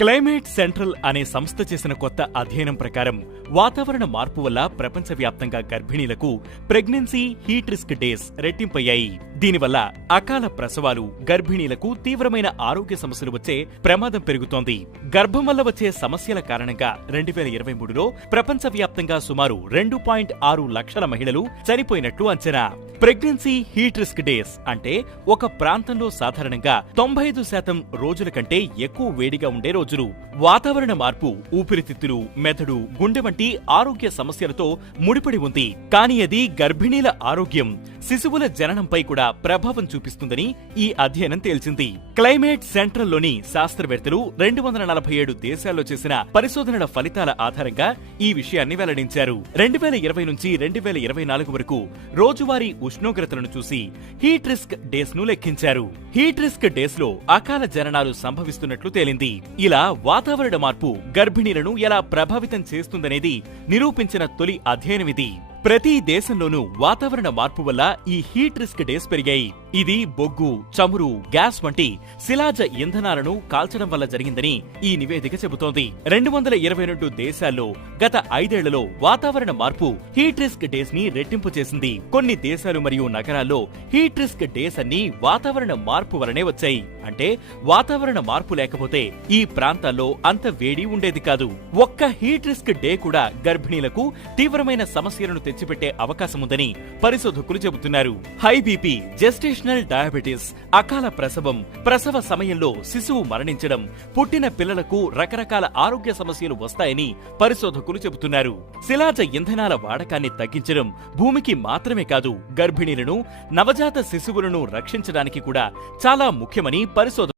Climate central అనే సంస్థ చేసిన కొత్త అధ్యయనం ప్రకారం వాతావరణ మార్పు వల్ల ప్రపంచవ్యాప్తంగా గర్భిణీలకు ప్రెగ్నెన్సీ హీట్ రిస్క్ డేస్ రెట్టింపయ్యాయి. దీనివల్ల అకాల ప్రసవాలు, గర్భిణీలకు తీవ్రమైన ఆరోగ్య సమస్యలు వచ్చే ప్రమాదం పెరుగుతోంది. గర్భం వల్ల వచ్చే సమస్యల కారణంగా 2023లో ప్రపంచవ్యాప్తంగా సుమారు 2.6 లక్షల మహిళలు చనిపోయినట్లు అంచనా. ప్రెగ్నెన్సీ హీట్ రిస్క్ డేస్ అంటే ఒక ప్రాంతంలో సాధారణంగా 95% రోజుల కంటే ఎక్కువ వేడిగా ఉండే రోజులు. వాతావరణ మార్పు ఊపిరితిత్తులు, మెదడు, గుండె వంటి ఆరోగ్య సమస్యలతో ముడిపడి ఉంది. కానీ అది గర్భిణీల ఆరోగ్యం, శిశువుల జననంపై కూడా ప్రభావం చూపిస్తుందని ఈ అధ్యయనం తేల్చింది. క్లైమేట్ సెంట్రల్లోని శాస్త్రవేత్తలు 247 దేశాల్లో చేసిన పరిశోధనల ఫలితాల ఆధారంగా ఈ విషయాన్ని వెల్లడించారు. 2020 నుంచి 2024 వరకు రోజువారీ ఉష్ణోగ్రతలను చూసి హీట్ రిస్క్ డేస్ ను లెక్కించారు. హీట్ రిస్క్ డేస్ లో అకాల జననాలు సంభవిస్తున్నట్లు తేలింది. ఇలా వాతావరణ మార్పు గర్భిణీలను ఎలా ప్రభావితం చేస్తుందనేది నిరూపించిన తొలి అధ్యయనమిది. ప్రతి దేశంలోనూ వాతావరణ మార్పు వల్ల ఈ హీట్ రిస్క్ డేస్ పెరిగాయి. ఇది బొగ్గు, చమురు, గ్యాస్ వంటి శిలాజ ఇంధనాలను కాల్చడం వల్ల జరిగిందని ఈ నివేదిక చెబుతోంది. 222 దేశాల్లో గత 5 ఏళ్లలో వాతావరణ మార్పు హీట్ రిస్క్ డేస్ ని రెట్టింపు చేసింది. కొన్ని దేశాలు మరియు నగరాల్లో హీట్ రిస్క్ డేస్ అన్ని వాతావరణ మార్పు వలనే వచ్చాయి. అంటే వాతావరణ మార్పు లేకపోతే ఈ ప్రాంతాల్లో అంత వేడి ఉండేది కాదు. ఒక్క హీట్ రిస్క్ డే కూడా గర్భిణీలకు తీవ్రమైన సమస్యలను తెచ్చిపెట్టే అవకాశముందని పరిశోధకులు చెబుతున్నారు. హై బీపీ, జెస్టేషనల్ డయాబెటిస్, అకాల ప్రసవం, ప్రసవ సమయంలో శిశువు మరణించడం, పుట్టిన పిల్లలకు రకరకాల ఆరోగ్య సమస్యలు వస్తాయని పరిశోధకులు చెబుతున్నారు. శిలాజ ఇంధనాల వాడకాన్ని తగ్గించడం భూమికి మాత్రమే కాదు, గర్భిణీలను, నవజాత శిశువులను రక్షించడానికి కూడా చాలా ముఖ్యమని పరిశోధకులు